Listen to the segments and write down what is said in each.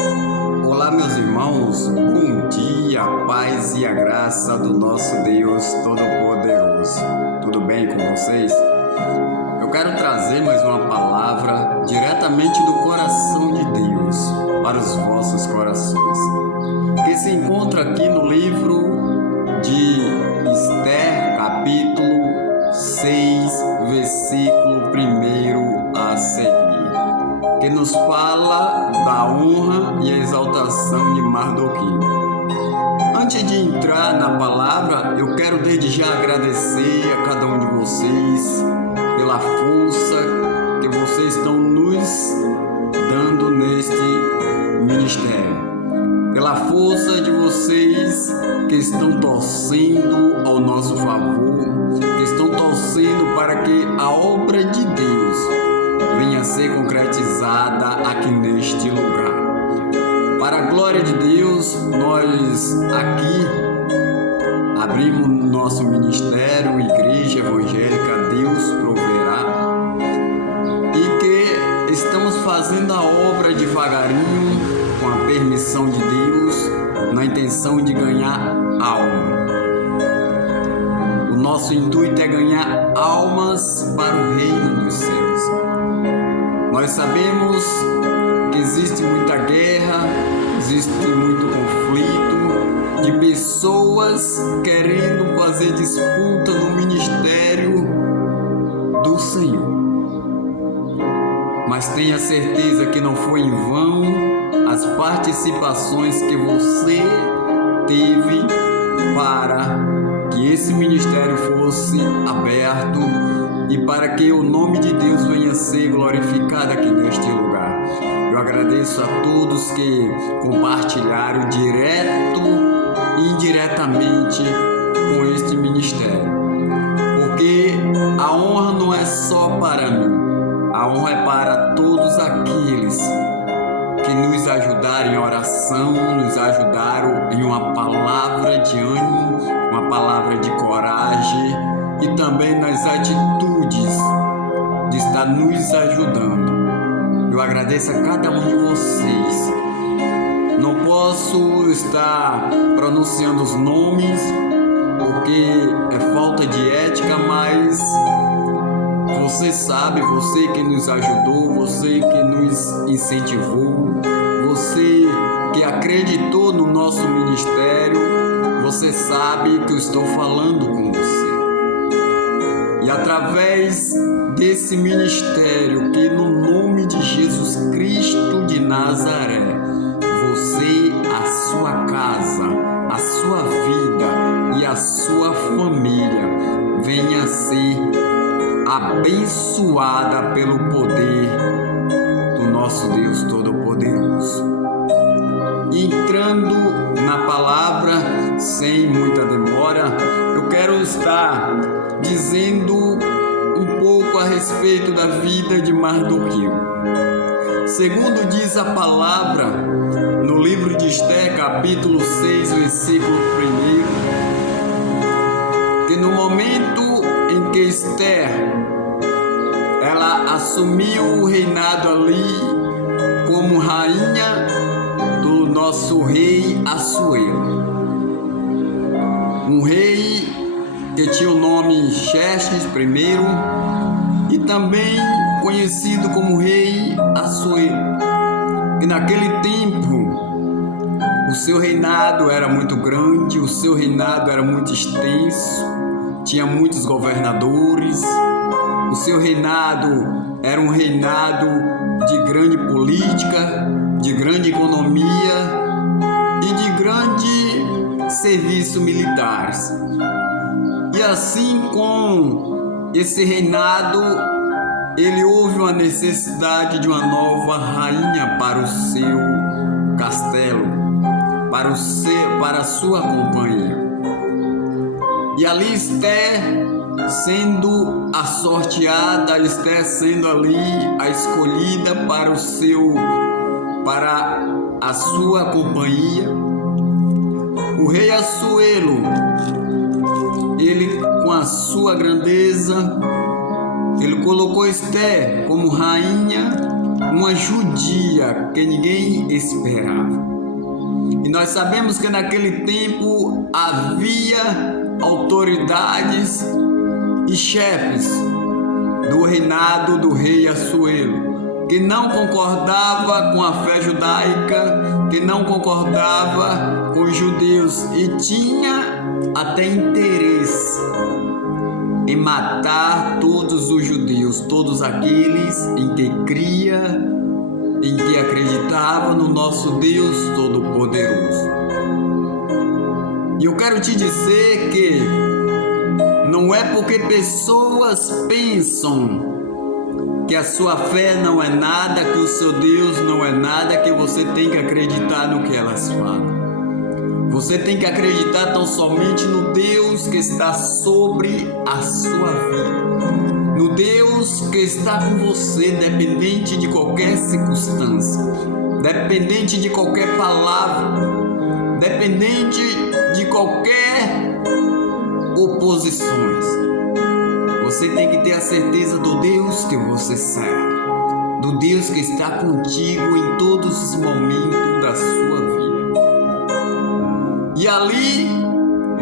Olá, meus irmãos, bom dia, a paz e a graça do nosso Deus Todo-Poderoso. Tudo bem com vocês? Eu quero trazer mais uma palavra diretamente do coração de Deus para os vossos corações, que se encontra aqui no livro de Esther, capítulo 6, versículo 1 a seguir, que nos fala da honra e a exaltação de Mardoqueu. Antes de entrar na palavra, eu quero desde já agradecer a cada um de vocês pela força que vocês estão nos dando neste ministério, pela força de vocês que estão torcendo ao nosso favor, que estão torcendo para que a obra de Deus venha a ser concretizada aqui neste lugar. Para a glória de Deus, nós aqui abrimos nosso ministério, Igreja Evangélica Deus Proverá, e que estamos fazendo a obra devagarinho, com a permissão de Deus, na intenção de ganhar alma. O nosso intuito é ganhar almas para o reino dos céus. Nós sabemos que existe muita guerra, existe muito conflito de pessoas querendo fazer disputa no ministério do Senhor. Mas tenha certeza que não foi em vão as participações que você teve para que esse ministério fosse aberto e para que o nome de Deus venha a ser glorificado aqui neste lugar. Eu agradeço a todos que compartilharam direto e indiretamente com este ministério, porque a honra não é só para mim, a honra é para todos aqueles que nos ajudaram em oração, nos ajudaram em uma palavra de ânimo, uma palavra de coragem e também nas atitudes de estar nos ajudando. Eu agradeço a cada um de vocês. Não posso estar pronunciando os nomes porque é falta de ética, mas você sabe, você que nos ajudou, você que nos incentivou, você que acreditou no nosso ministério, você sabe que eu estou falando com você. E através desse ministério, que no nome de Jesus Cristo de Nazaré, você, a sua casa, a sua vida e a sua família venha a ser abençoada pelo poder do nosso Deus Todo-Poderoso. Entrando na palavra, sem muita demora, eu quero estar dizendo um pouco a respeito da vida de Mardoqueu. Segundo diz a palavra no livro de Esther, capítulo 6, versículo 1, que no momento em que Esther ela assumiu o reinado ali como rainha do nosso rei Assuero, um rei que tinha o nome Xerxes I e também conhecido como rei Assuero, que naquele tempo o seu reinado era muito grande, o seu reinado era muito extenso, tinha muitos governadores, o seu reinado era um reinado de grande política, de grande economia e de grande serviço militares. E assim, com esse reinado, ele houve uma necessidade de uma nova rainha para o seu castelo, para a sua companhia. E ali Esther sendo a sorteada, Esther sendo ali a escolhida para a sua companhia. O rei Assuero, ele com a sua grandeza, ele colocou Esther como rainha uma judia que ninguém esperava. E nós sabemos que naquele tempo havia autoridades e chefes do reinado do rei Assuero, que não concordava com a fé judaica, que não concordava com os judeus e tinha até interesse em matar todos os judeus, todos aqueles em que cria, em que acreditava no nosso Deus Todo-Poderoso. E eu quero te dizer que não é porque pessoas pensam que a sua fé não é nada, que o seu Deus não é nada, que você tem que acreditar no que elas falam. Você tem que acreditar tão somente no Deus que está sobre a sua vida, no Deus que está com você, dependente de qualquer circunstância, dependente de qualquer palavra, dependente de qualquer oposições. Você tem que ter a certeza do Deus que você serve, do Deus que está contigo em todos os momentos da sua vida. E ali,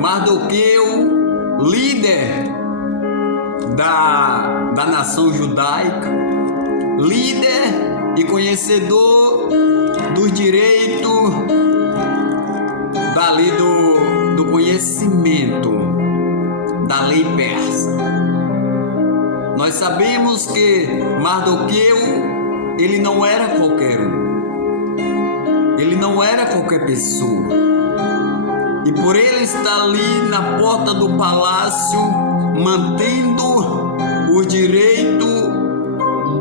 Mardoqueu, líder da nação judaica, líder e conhecedor dos direitos da lei do conhecimento, da lei persa. Nós sabemos que Mardoqueu, ele não era qualquer um, ele não era qualquer pessoa. E por ele estar ali na porta do palácio, mantendo o direito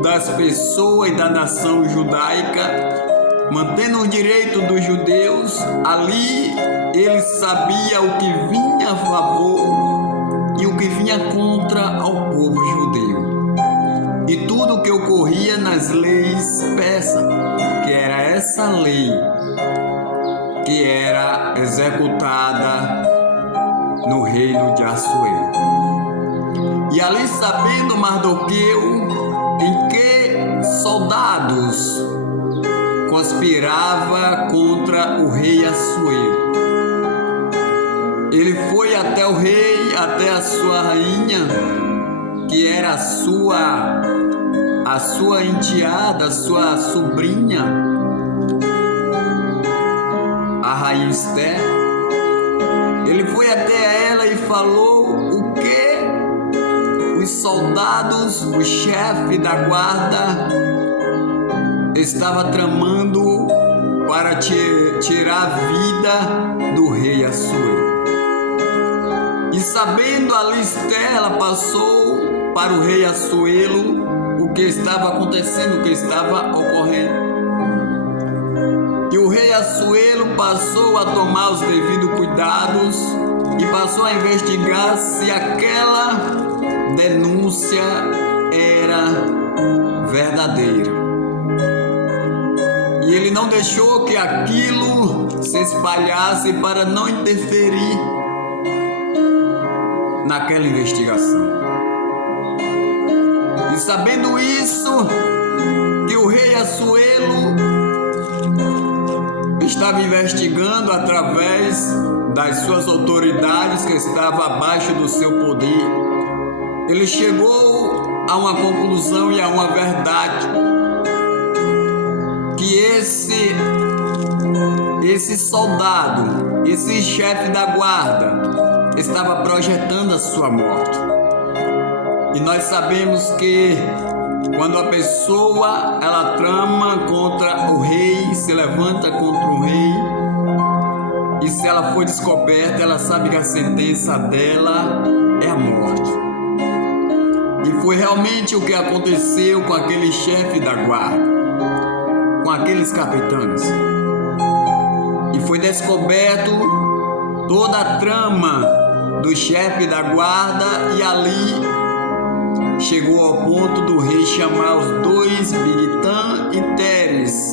das pessoas e da nação judaica, mantendo o direito dos judeus, ali ele sabia o que vinha a favor e o que vinha contra ao povo judeu. E tudo o que ocorria nas leis persas, que era essa lei que era executada no reino de Assuero. E ali, sabendo Mardoqueu em que soldados conspirava contra o rei Assuero, ele foi até o rei, até a sua rainha, que era a sua enteada, a sua sobrinha, a rainha Esther. Ele foi até ela e falou o que os soldados, o chefe da guarda, estava tramando para tirar a vida do rei Assuero. E sabendo ali Esther, ela passou para o rei Assuero o que estava acontecendo, o que estava ocorrendo. E o rei Assuero passou a tomar os devidos cuidados e passou a investigar se aquela denúncia era verdadeira. E ele não deixou que aquilo se espalhasse para não interferir naquela investigação. E sabendo isso, que o rei Assuero estava investigando através das suas autoridades que estavam abaixo do seu poder, ele chegou a uma conclusão e a uma verdade, que esse soldado, esse chefe da guarda, estava projetando a sua morte. E nós sabemos que quando a pessoa ela trama contra o rei, se levanta contra o rei, e se ela for descoberta, ela sabe que a sentença dela é a morte. E foi realmente o que aconteceu com aquele chefe da guarda, com aqueles capitães. E foi descoberto toda a trama do chefe da guarda, e ali chegou ao ponto do rei chamar os dois, Bigtan e Teres,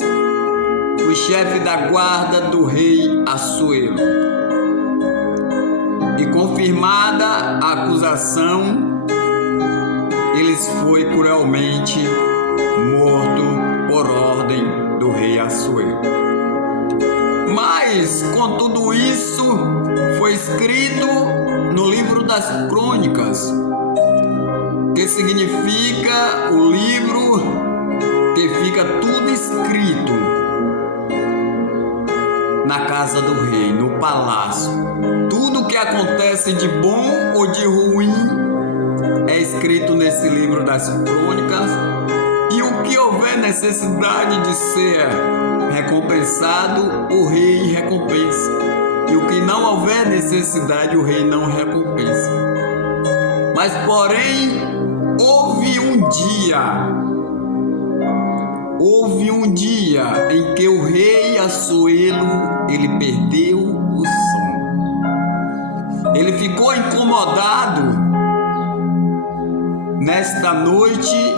o chefe da guarda do rei Assuero. E confirmada a acusação, eles foi cruelmente morto por ordem do rei Assuero. Mas, com tudo isso, foi escrito no livro das Crônicas, que significa o livro que fica tudo escrito na casa do rei, no palácio. Tudo que acontece de bom ou de ruim é escrito nesse livro das Crônicas, e o que houver necessidade de ser recompensado, o rei recompensa, e o que não houver necessidade, o rei não recompensa. Mas porém houve um dia em que o rei Assuero, ele perdeu o sono. Ele ficou incomodado nesta noite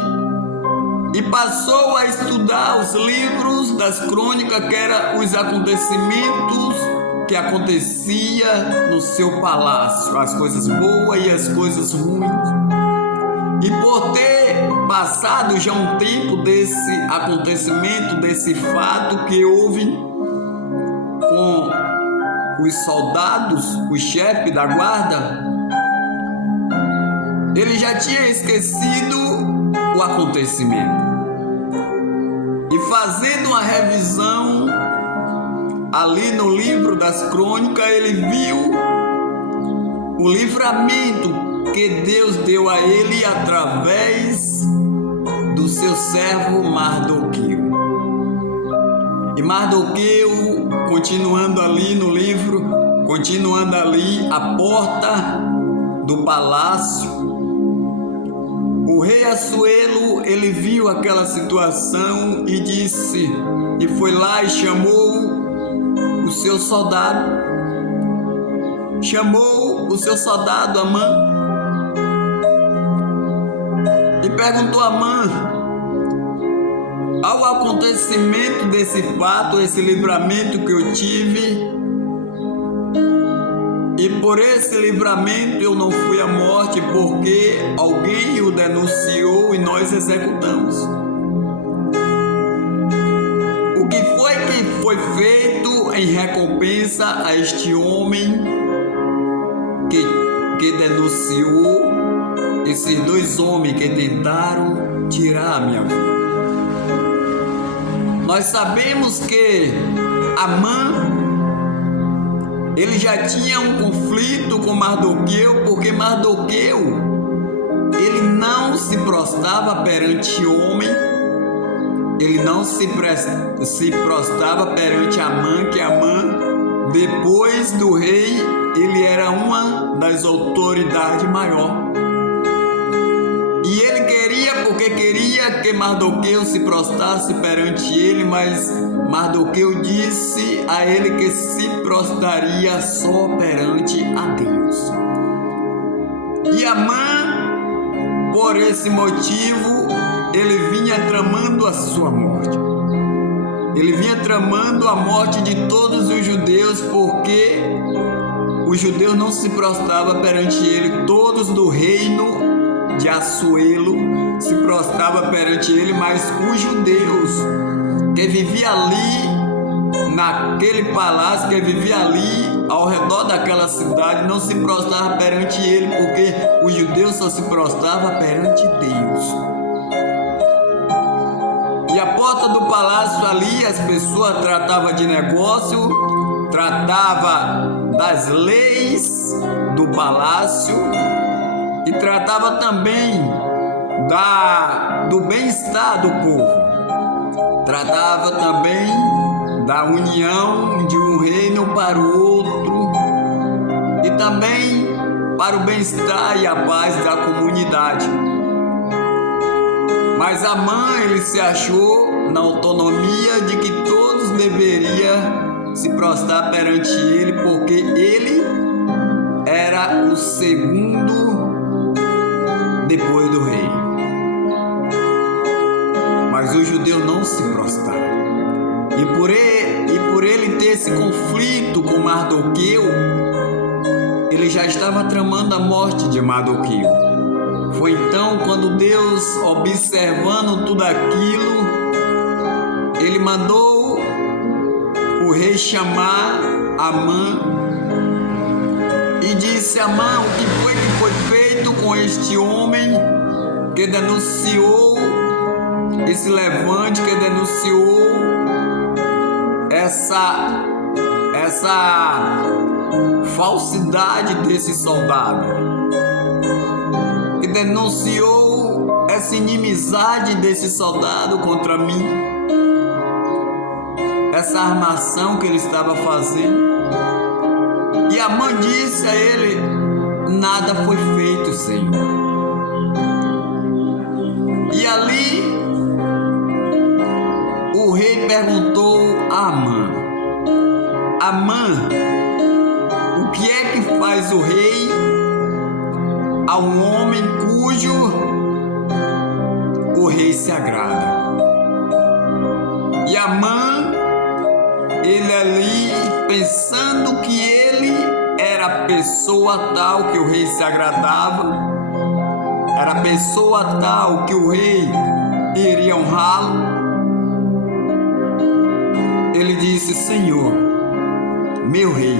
e passou a estudar os livros das crônicas, que eram os acontecimentos que acontecia no seu palácio, as coisas boas e as coisas ruins. E por ter passado já um tempo desse acontecimento, desse fato que houve com os soldados, o chefe da guarda, ele já tinha esquecido o acontecimento. E fazendo uma revisão ali no livro das crônicas, ele viu o livramento que Deus deu a ele através do seu servo Mardoqueu. E Mardoqueu, continuando ali no livro, continuando ali à porta do palácio, o rei Assuero, ele viu aquela situação e disse, e foi lá e chamou o seu soldado, Amã, e perguntou a Amã, ao acontecimento desse fato, esse livramento que eu tive, e por esse livramento eu não fui à morte, porque alguém o denunciou e nós executamos. O que foi feito em recompensa a este homem que denunciou esses dois homens que tentaram tirar a minha vida? Nós sabemos que Amã, ele já tinha um conflito com Mardoqueu, porque Mardoqueu, ele não se prostrava perante homem, ele não se prostrava perante Amã, que Amã, depois do rei, ele era uma das autoridades maiores. E ele queria que Mardoqueu se prostrasse perante ele, mas Mardoqueu disse a ele que se prostraria só perante a Deus. E Amã, por esse motivo, ele vinha tramando a sua morte. Ele vinha tramando a morte de todos os judeus, porque os judeus não se prostravam perante ele. Todos do reino de Assuero se prostrava perante ele, mas os judeus que viviam ali naquele palácio, que viviam ali ao redor daquela cidade, não se prostravam perante ele, porque os judeus só se prostravam perante Deus. E a porta do palácio ali, as pessoas tratavam de negócio, tratavam das leis do palácio, e tratava também do bem-estar do povo. Tratava também da união de um reino para o outro, e também para o bem-estar e a paz da comunidade. Mas Amã, ele se achou na autonomia de que todos deveriam se prostrar perante ele, porque ele era o segundo depois do rei. Mas os judeus não se prostraram. E por ele ter esse conflito com Mardoqueu, ele já estava tramando a morte de Mardoqueu. Foi então quando Deus, observando tudo aquilo, ele mandou o rei chamar Amã e disse: Amã, o que foi feito com este homem que denunciou esse levante, que denunciou essa falsidade desse soldado, que denunciou essa inimizade desse soldado contra mim, essa armação que ele estava fazendo. E Amã disse a ele: nada foi feito, Senhor. E ali o rei perguntou a Amã: Amã, o que é que faz o rei a um homem cujo o rei se agrada? E Amã, ele ali pensando que ele era a pessoa tal que o rei se agradava, era a pessoa tal que o rei iria honrá-lo, ele disse: Senhor, meu rei,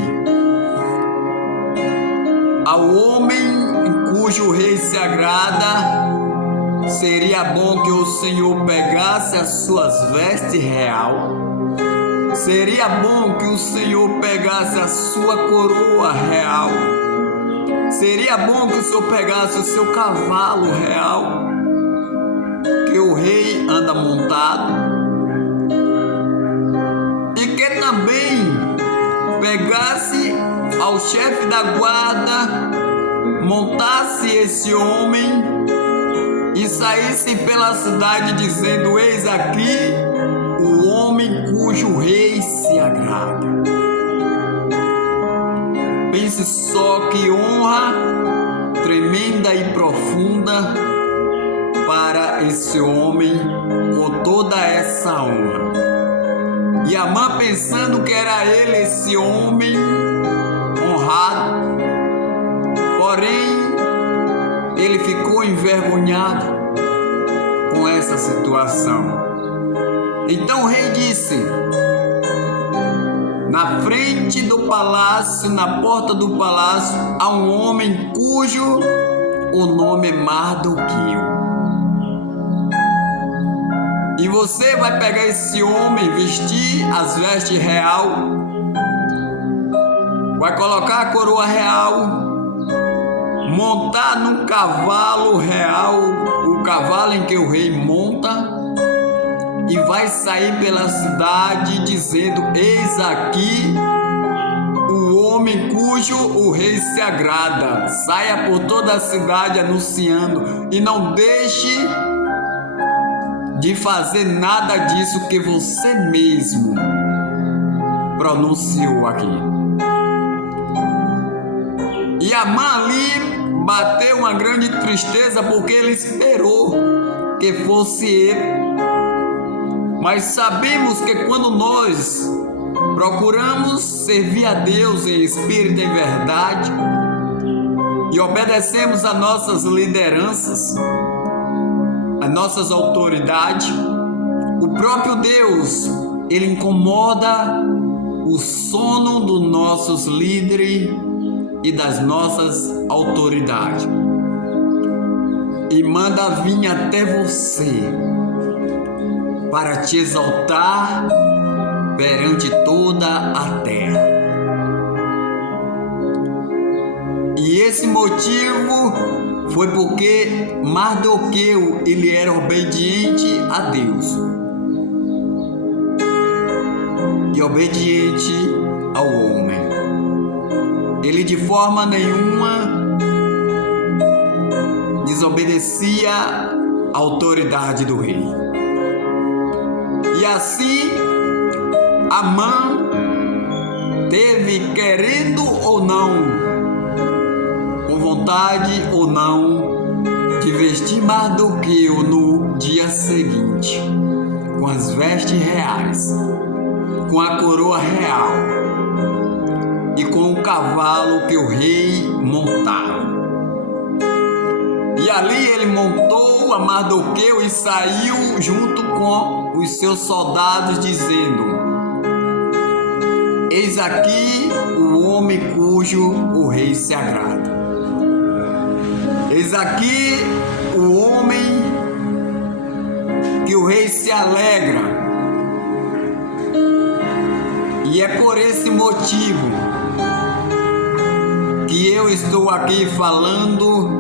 ao homem em cujo rei se agrada, seria bom que o Senhor pegasse as suas vestes real. Seria bom que o Senhor pegasse a sua coroa real. Seria bom que o Senhor pegasse o seu cavalo real, que o rei anda montado, e que também pegasse ao chefe da guarda, montasse esse homem e saísse pela cidade dizendo: eis aqui o homem cujo rei se agrada. Pense só que honra tremenda e profunda para esse homem, com toda essa honra. E Amã, pensando que era ele esse homem honrado, porém ele ficou envergonhado com essa situação. Então o rei disse: na frente do palácio, na porta do palácio, há um homem cujo o nome é Mardoqueu. E você vai pegar esse homem, vestir as vestes real, vai colocar a coroa real, montar num cavalo real, o cavalo em que o rei monta, e vai sair pela cidade dizendo: eis aqui o homem cujo o rei se agrada. Saia por toda a cidade anunciando, e não deixe de fazer nada disso que você mesmo pronunciou aqui. E Amã ali bateu uma grande tristeza, porque ele esperou que fosse ele. Mas sabemos que quando nós procuramos servir a Deus em espírito e em verdade, e obedecemos a nossas lideranças, a nossas autoridades, o próprio Deus, ele incomoda o sono dos nossos líderes e das nossas autoridades, e manda vir até você para te exaltar perante toda a terra. E esse motivo foi porque Mardoqueu, ele era obediente a Deus e obediente ao homem. Ele de forma nenhuma desobedecia a autoridade do rei. E assim Amã teve, querendo ou não, com vontade ou não, de vestir Mardoqueu no dia seguinte, com as vestes reais, com a coroa real e com o cavalo que o rei montava. E ali ele montou a Mardoqueu e saiu junto com os seus soldados, dizendo: eis aqui o homem cujo o rei se agrada. Eis aqui o homem que o rei se alegra. E é por esse motivo que eu estou aqui falando,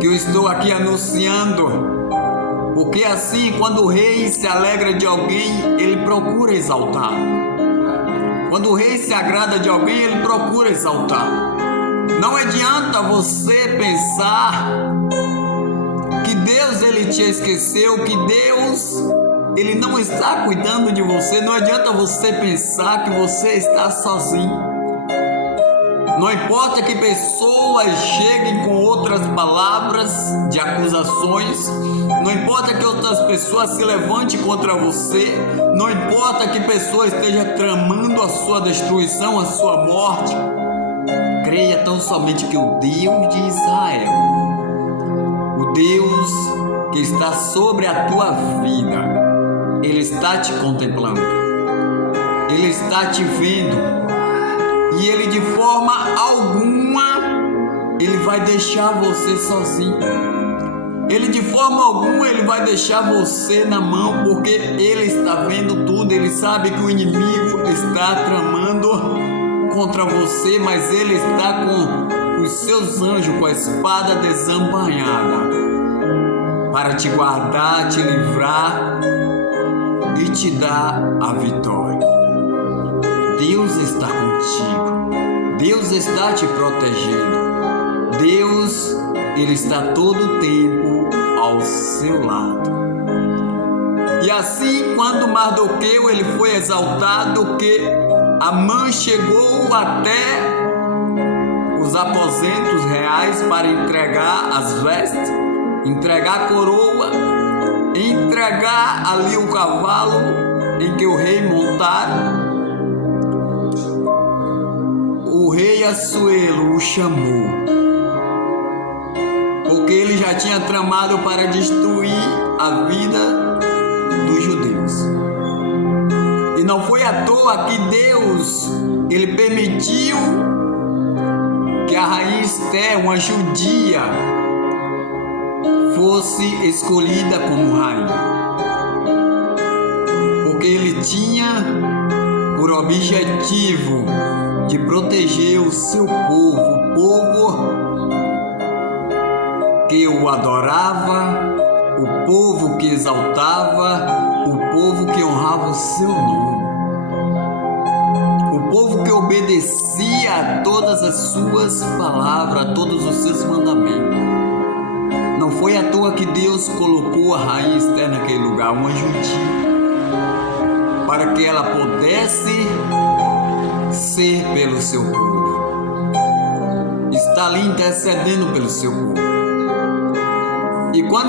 que eu estou aqui anunciando, porque assim, quando o rei se alegra de alguém, ele procura exaltar. Quando o rei se agrada de alguém, ele procura exaltar. Não adianta você pensar que Deus ele te esqueceu, que Deus ele não está cuidando de você. Não adianta você pensar que você está sozinho. Não importa que pessoas cheguem com outras palavras de acusações, não importa que outras pessoas se levantem contra você, não importa que pessoas estejam tramando a sua destruição, a sua morte. Creia tão somente que o Deus de Israel, o Deus que está sobre a tua vida, Ele está te contemplando, Ele está te vendo, e Ele de forma alguma, Ele vai deixar você sozinho. Ele de forma alguma, Ele vai deixar você na mão, porque Ele está vendo tudo. Ele sabe que o inimigo está tramando contra você, mas Ele está com os seus anjos, com a espada desembainhada, para te guardar, te livrar e te dar a vitória. Deus está contigo, Deus está te protegendo, Deus, Ele está todo o tempo ao seu lado. E assim, quando Mardoqueu ele foi exaltado, que Amã chegou até os aposentos reais para entregar as vestes, entregar a coroa, entregar ali o cavalo em que o rei montara. O rei Assuero o chamou, porque ele já tinha tramado para destruir a vida dos judeus. E não foi à toa que Deus ele permitiu que a rainha Esther, uma judia, fosse escolhida como rainha, porque ele tinha por objetivo de proteger o seu povo, o povo que o adorava, o povo que exaltava, o povo que honrava o seu nome, o povo que obedecia a todas as suas palavras, a todos os seus mandamentos. Não foi à toa que Deus colocou a rainha Esther naquele lugar, uma judia, para que ela pudesse ser pelo seu povo, está ali intercedendo pelo seu povo. E quando